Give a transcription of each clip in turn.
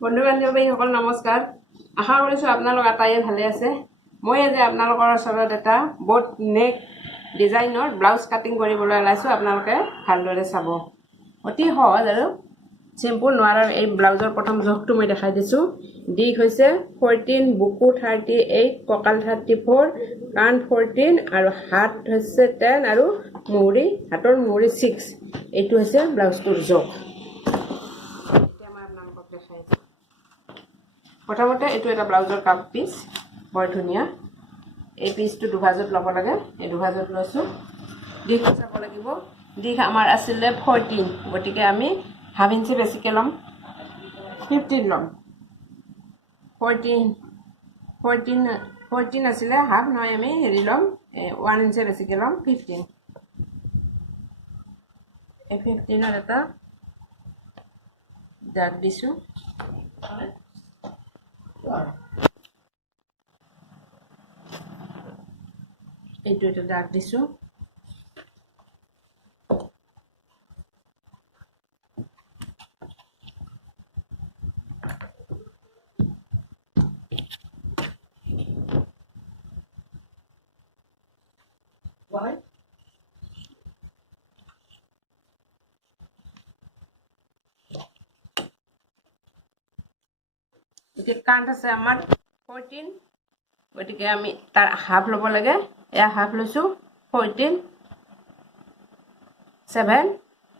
বন্ধু বান্ধৱীসকল নমস্কাৰ। আশা কৰিছোঁ আপোনালোক আটাইয়ে ভালে আছে। মই আজি আপোনালোকৰ ওচৰত এটা বোট নেক ডিজাইনৰ ব্লাউজ কাটিং কৰিবলৈ ওলাইছোঁ। আপোনালোকে ভালদৰে চাব। অতি সহজ আৰু চিম্পুল নোৱাৰাৰ এই ব্লাউজৰ প্ৰথম জোখটো মই দেখাই দিছোঁ। দিশ হৈছে 14, বুকু 38, কঁকাল 34, কাণ 14 আৰু হাত হৈছে 10 আৰু হাতৰ মুহুৰি 6। এইটো হৈছে ব্লাউজটোৰ জোখ। এতিয়া মই আপোনালোকক দেখাই আছোঁ। প্ৰথমতে এইটো এটা ব্লাউজৰ কাপ পিচ, বৰ ধুনীয়া। এই পিচটো দুভাজত ল'ব লাগে। এই দুভাজত লৈছোঁ। দিশ চাব লাগিব। দিশ আমাৰ আছিলে 14, গতিকে আমি হাফ ইঞ্চি বেছিকৈ ল'ম, 15 ল'ম। 14 আছিলে, হাফ নহয়, আমি হেৰি ল'ম 1 ইঞ্চি বেছিকৈ ল'ম, 15। এই 15ৰ এটা দাগ দিছোঁ। এইটো এটা দাগ দিছোঁ। কাণ আছে আমাৰ 14, গতিকে আমি তাৰ হাফ ল'ব লাগে। এয়া হাফ লৈছোঁ, 14, 7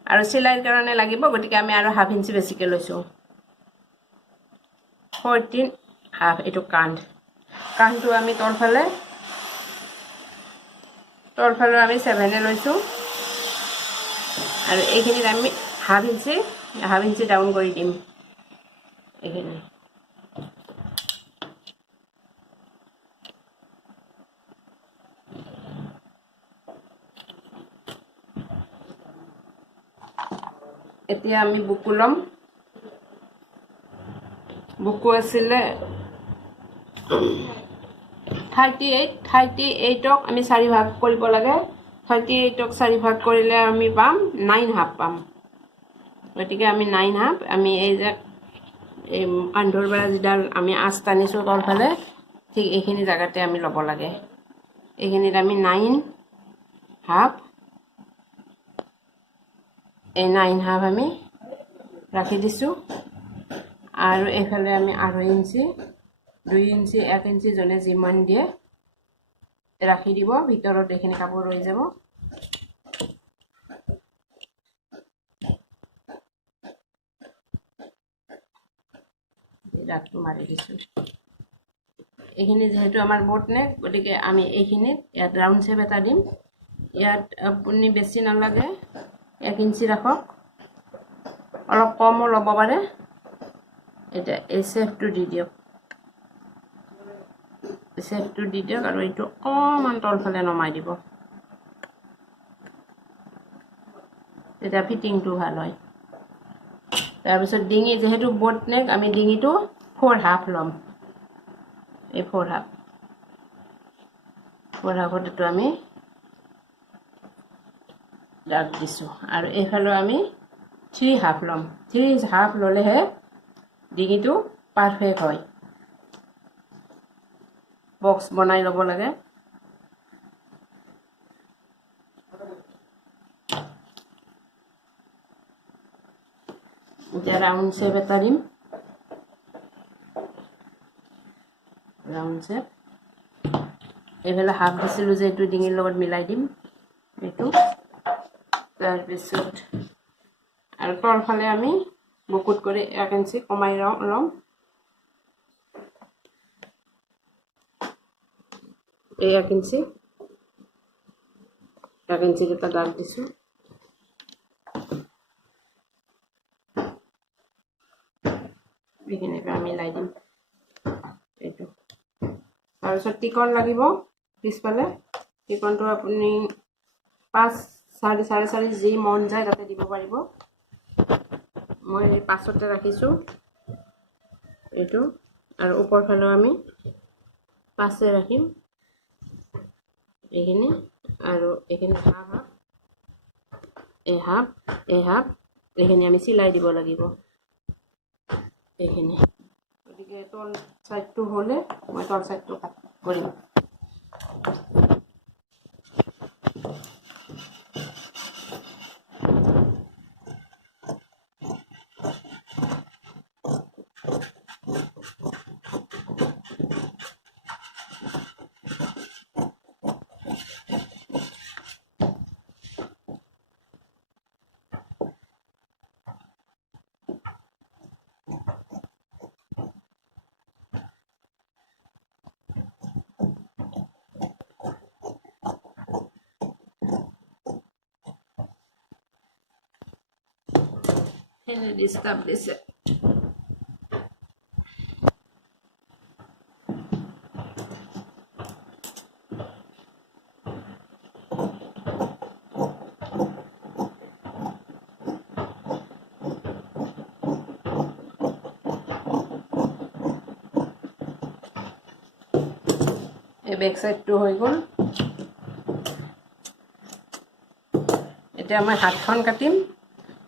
আৰু চিলাইৰ কাৰণে লাগিব, গতিকে আমি আৰু হাফ ইঞ্চি বেছিকৈ লৈছোঁ, 14 হাফ। এইটো কাণটো আমি তলফালে আমি 7 লৈছোঁ আৰু এইখিনিত আমি হাফ ইঞ্চি ডাউন কৰি দিম। এইখিনি এতিয়া আমি বুকু ল'ম। বুকু আছিলে 38ক আমি 4 ভাগ কৰিব লাগে। 38ক 4 ভাগ কৰিলে আমি পাম 9 হাফ পাম। গতিকে আমি 9 হাফ, আমি এই যে এই কান্ধৰ পৰা যিডাল আমি আঁচ টানিছোঁ তলফালে, ঠিক এইখিনি জেগাতে আমি ল'ব লাগে। এইখিনিত আমি 9 হাফ, এই 9 হাফ আমি ৰাখি দিছোঁ। আৰু এইফালে আমি 2.5 ইঞ্চি, 2 ইঞ্চি, 1 ইঞ্চি যোনে যিমান দিয়ে ৰাখি দিব। ভিতৰত এইখিনি কাপোৰ ৰৈ যাব। দাগটো মাৰি দিছোঁ। এইখিনি যিহেতু আমাৰ বোট নেক, গতিকে আমি এইখিনিত ইয়াত ৰাউণ্ড শ্বেপ এটা দিম। ইয়াত আপুনি বেছি নালাগে, 1 ইঞ্চি ৰাখক, অলপ কমো ল'ব পাৰে। এতিয়া এই শ্বেপটো দি দিয়ক, আৰু এইটো অকণমান তলফালে নমাই দিব, তেতিয়া ফিটিংটো ভাল হয়। তাৰপিছত ডিঙি, যিহেতু বোট নেক, আমি ডিঙিটো 4 হাফ ল'ম। এই 4 হাফত এইটো আমি দাগ দিছোঁ। আৰু এইফালেও আমি 3 হাফ ল'ম। 3 হাফ ল'লেহে ডিঙিটো পাৰফেক্ট হয়। বক্স বনাই ল'ব লাগে। এতিয়া ৰাউণ্ড শ্বেপ এটা দিম, ৰাউণ্ড শ্বেপ। এইফালে হাফ দিছিলোঁ যে এইটো ডিঙিৰ লগত মিলাই দিম, এইটো। তাৰপিছত আৰু তলফালে আমি বুকুত কৰি 1 ইঞ্চি কমাই ল'ম। এই 1 ইঞ্চিত এটা দাগ দিছোঁ। এইখিনিকে আমি মিলাই দিম, এইটো। তাৰপিছত টিকন লাগিব পিছফালে। টিকনটো আপুনি 5, 4.5 যি মন যায় তাতে দিব পাৰিব। মই 5তে ৰাখিছোঁ এইটো, আৰু ওপৰ ফালেও আমি 5 ৰাখিম। এইখিনি আৰু এইখিনি হাফ, এই হাফ, এইখিনি আমি চিলাই দিব লাগিব। এইখিনি গতিকে তল চাইডটো হ'লে মই তল চাইডটো কাট কৰিম এনে ডিস্টার্ব দিছে এই বেক সাইডটো হৈ গ'ল এতিয়া মই হাতখন কাটিম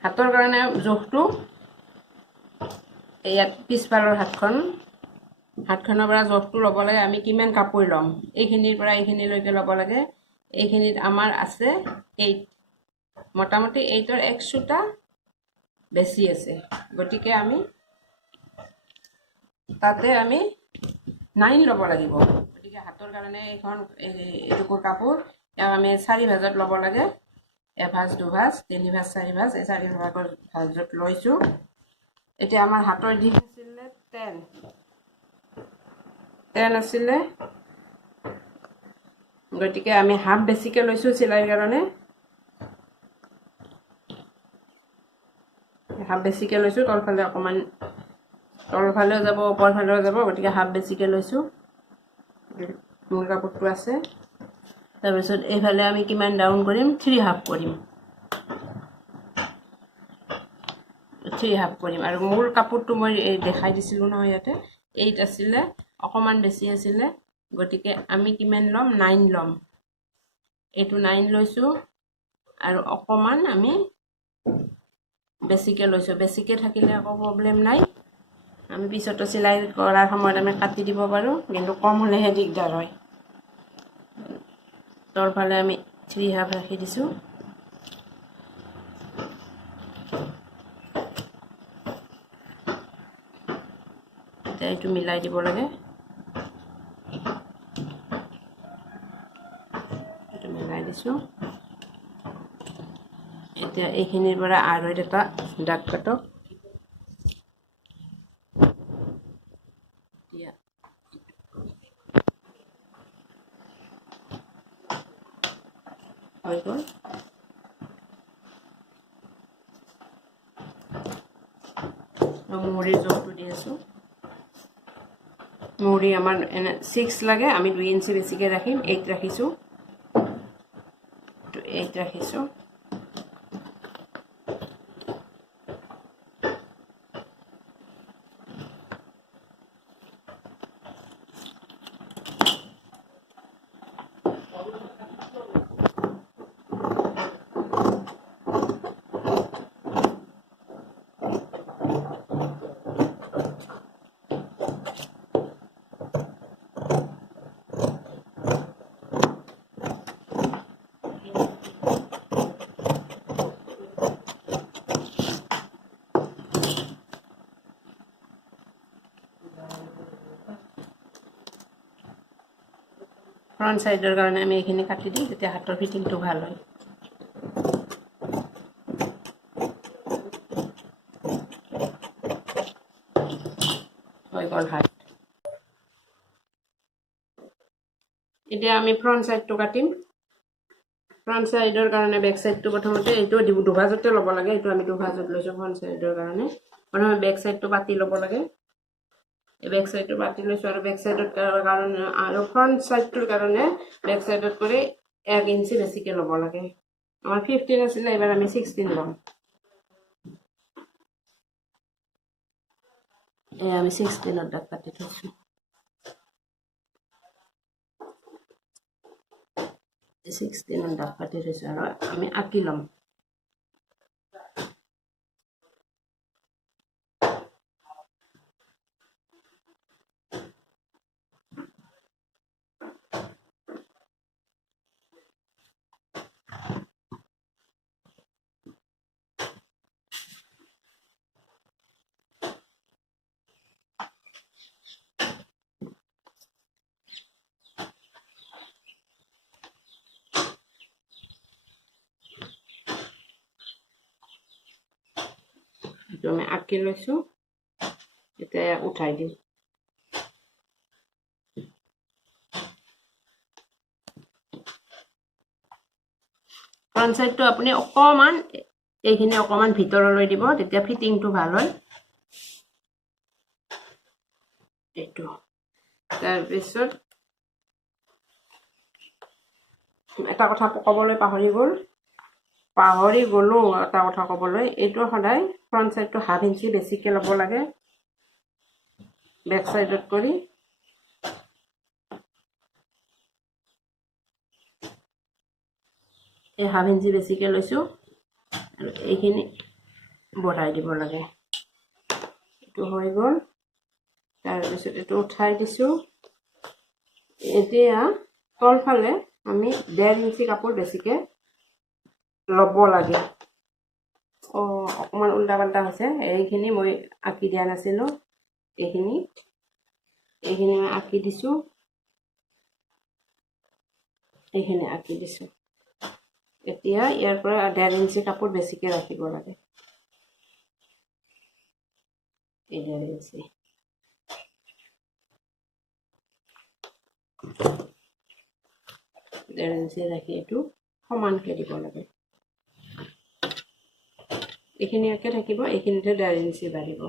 হাতৰ কাৰণে জোখটো ইয়াত পিছফালৰ হাতখনৰ পৰা জোখটো ল'ব লাগে আমি কিমান কাপোৰ ল'ম এইখিনিৰ পৰা এইখিনিলৈকে ল'ব লাগে এইখিনিত আমাৰ আছে 8 মোটামুটি 8ৰ এক্সট্ৰা বেছি আছে গতিকে আমি তাতে আমি 9 ল'ব লাগিব গতিকে হাতৰ কাৰণে এইখন এইটুকুৰ কাপোৰ ইয়াক আমি 4 ভাজত ল'ব লাগে এভাজ দুভাজ তিনি ভাজ চাৰি ভাজ এই 4 ভাগৰ ভাজত লৈছোঁ এতিয়া আমাৰ হাতৰ দিশ আছিলে 10 আছিলে গতিকে আমি হাফ বেছিকৈ লৈছোঁ চিলাইৰ কাৰণে হাফ বেছিকৈ লৈছোঁ তলফালে অকণমান তলফালেও যাব ওপৰফালেও যাব গতিকে হাফ বেছিকৈ লৈছোঁ মূল কাপোৰটো আছে তাৰপিছত এইফালে আমি কিমান ডাউন কৰিম 3 হাফ কৰিম 3 হাফ কৰিম আৰু মূল কাপোৰটো মই দেখাই দিছিলোঁ নহয় ইয়াতে 8 আছিলে অকণমান বেছি আছিলে গতিকে আমি কিমান ল'ম 9 ল'ম এইটো 9 লৈছোঁ আৰু অকণমান আমি বেছিকৈ লৈছোঁ বেছিকৈ থাকিলে একো প্ৰব্লেম নাই আমি পিছতো চিলাই কৰাৰ সময়ত আমি কাটি দিব পাৰোঁ কিন্তু কম হ'লেহে দিগদাৰ হয় তলফালে আমি 3 হাফ ৰাখি দিছোঁ এতিয়া এইটো মিলাই দিব লাগে এইটো মিলাই দিছোঁ এতিয়া এইখিনিৰ পৰা আৰু এটা দাগ কাটক হৈ গ'ল মুড়িৰ জোখটো দি আছোঁ মুড়ি আমাৰ এনে 6 লাগে আমি 2 ইঞ্চি বেছিকৈ ৰাখিম 8 ৰাখিছোঁ 8 ৰাখিছোঁ ফ্ৰণ্ট সাইডৰ কাৰণে আমি এইখিনি কাটি দিম তেতিয়া হাতৰ ফিটিংটো ভাল হয় হৈ গ'ল হাত এতিয়া আমি ফ্ৰণ্ট সাইডটো কাটিম ফ্ৰণ্ট সাইডৰ কাৰণে বেক সাইডটো প্ৰথমতে এইটো দুভাজতে ল'ব লাগে এইটো আমি দুভাজত লৈছোঁ ফ্ৰণ্ট সাইডৰ কাৰণে প্ৰথমে বেক সাইডটো পাতি ল'ব লাগে এই বেক সাইডটো পাতি লৈছোঁ আৰু বেক সাইডৰ কাৰণে আৰু ফ্ৰণ্ট সাইডটোৰ কাৰণে বেক সাইডত কৰি 1 ইঞ্চি বেছিকৈ ল'ব লাগে আমাৰ 15 আছিলে এইবাৰ আমি 16 ল'ম এই আমি 16ৰ দাগ কাটি থৈছোঁ 16ৰ দাগ কাটি থৈছোঁ আৰু আমি আঁকি ল'ম আমি আঁকি লৈছোঁ এতিয়া উঠাই দিম ফ্ৰণ্ট সাইডটো আপুনি অকমান এইখিনি অকমান ভিতৰলৈ দিব তেতিয়া ফিটিংটো ভাল হয় এইটো তাৰপিছত এটা কথা ক'বলৈ পাহৰি গ'লো এটা কথা ক'বলৈ এইটো সদায় ফ্ৰণ্ট সাইডটো হাফ ইঞ্চি বেছিকে ল'ব লাগে বেক সাইডত কৰি এই হাফ ইঞ্চি বেছিকে লৈছোঁ আৰু এইখিনি বঢ়াই দিব লাগে এইটো হৈ গ'ল তাৰপিছত এইটো উঠাই দিছোঁ এতিয়া তলফালে আমি 1.5 ইঞ্চি কাপোৰ বেছিকে ল'ব লাগে অকণমান উল্টা পাল্টা হৈছে এইখিনি মই আঁকি দিয়া নাছিলোঁ এইখিনি মই আঁকি দিছোঁ এইখিনি আঁকি দিছোঁ এতিয়া ইয়াৰ পৰা 1.5 ইঞ্চি কাপোৰ বেছিকে ৰাখিব লাগে এই 1.5 ইঞ্চি 1.5 ইঞ্চি ৰাখি এইটো সমানকে দিব লাগে এইখিনি একে থাকিব এইখিনিতে 1.5 ইঞ্চি বাঢ়িব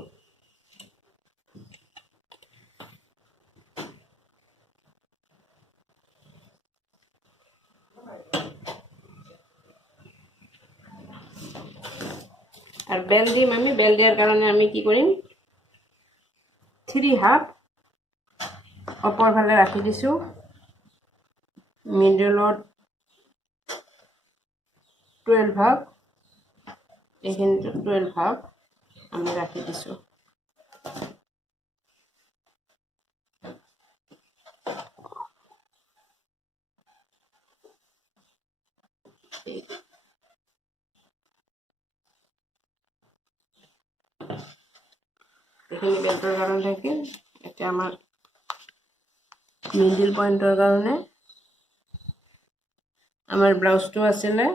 আর বেল দিম আমি বেল দেওয়ার কারণে আমি কি করিম 3/2 অপর ফালে রাখি দিছো মিডলত 12 ভাগ এখানে 12 ভাগ আমি রাখি দিছো এখানে বেল্টের কারণ থাকে এটা আমার মিডল পয়েন্টের কারণে আমার ব্লাউজটো আছিলে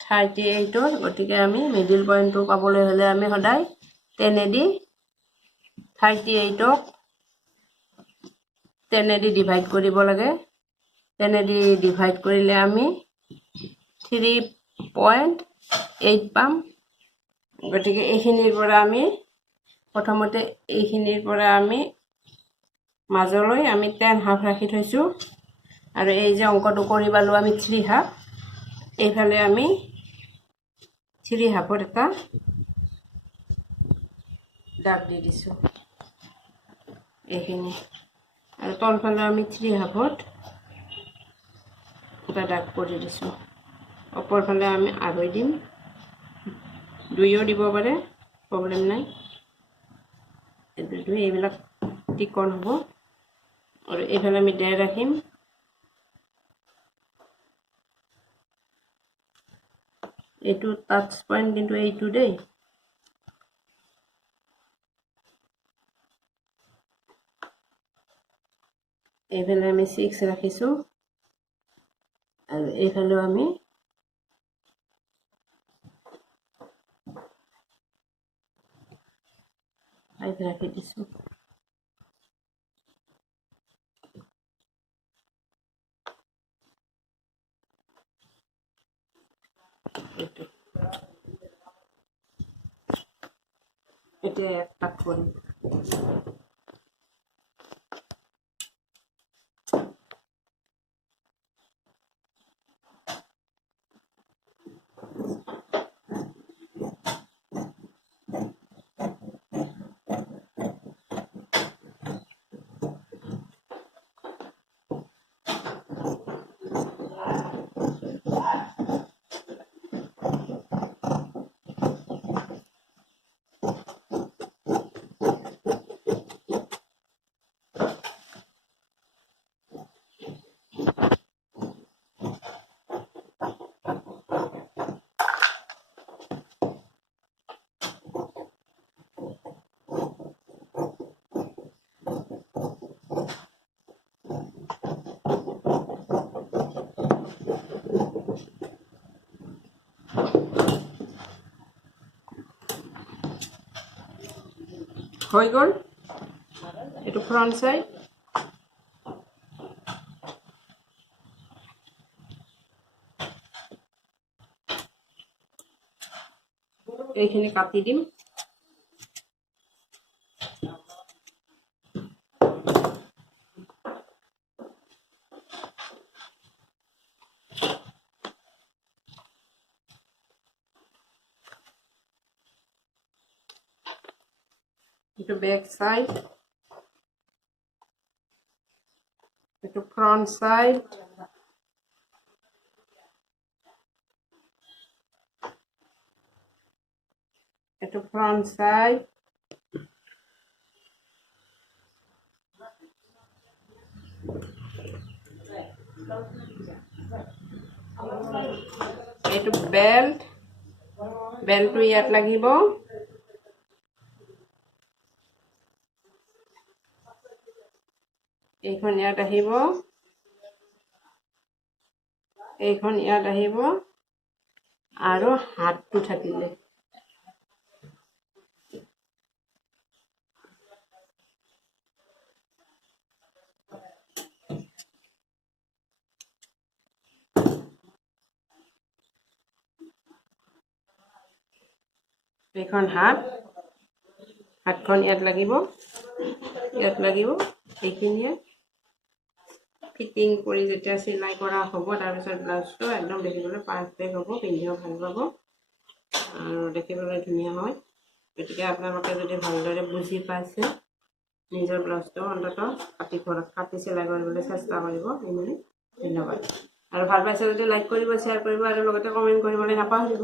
38 গতিকে আমি মিডল পয়েন্টটো পাবলৈ হলে আমি সদায় 10 দি 38 10 দি ডিভাইড কৰিব লাগে 10 দি ডিভাইড কৰিলে আমি 3.8 পাম গতিকে এইখিনিৰ পৰা আমি প্ৰথমতে এইখিনিৰ পৰা আমি মাজলৈ আমি 10.5 ৰাখি থৈছো আৰু এই যে অংকটো কৰিবালো আমি 3.5 এইফালে আমি 3.5 এটা দাগ দি দিছো এইখিনি আৰু তলফালে আমি 3.5 এটা দাগ কৰি দিছো ওপৰফালে আমি আঢ়ৈ দিম দুইও দিব পাৰে প্ৰবলেম নাই দুই এইবিলাক টিকন হ'ব আৰু এইফালে আমি 1.5 ৰাখিম এইটো টাচ পয়েন্ট কিন্তু এইটো দেই এইফালে আমি 6 ৰাখিছো আৰু এইফালে আমি 5 ৰাখি দিছো এটা একটা কৰি হৈ গ'ল এইটো ফ্ৰণ্ট সাইড এইখিনি কাটি দিম itu back side itu front side itu front side itu belt beltটো ইয়াত লাগিব এইখন ইয়াত আহিব এইখন ইয়াত আহিব আৰু হাতটো থাকিলে এইখন হাতখন ইয়াত লাগিব এইখিনিয়ে ফিটিং কৰি যেতিয়া চিলাই কৰা হ'ব তাৰপিছত ব্লাউজটো একদম দেখিবলৈ পাৰফেক্ট হ'ব পিন্ধিও ভাল পাব আৰু দেখিবলৈ ধুনীয়া হয় গতিকে আপোনালোকে যদি ভালদৰে বুজি পাইছে নিজৰ ব্লাউজটো অন্ততঃ কাটি চিলাই কৰিবলৈ চেষ্টা কৰিব ইমানেই ধন্যবাদ আৰু ভাল পাইছে যদি লাইক কৰিব শ্বেয়াৰ কৰিব আৰু লগতে কমেণ্ট কৰিবলৈ নাপাহৰিব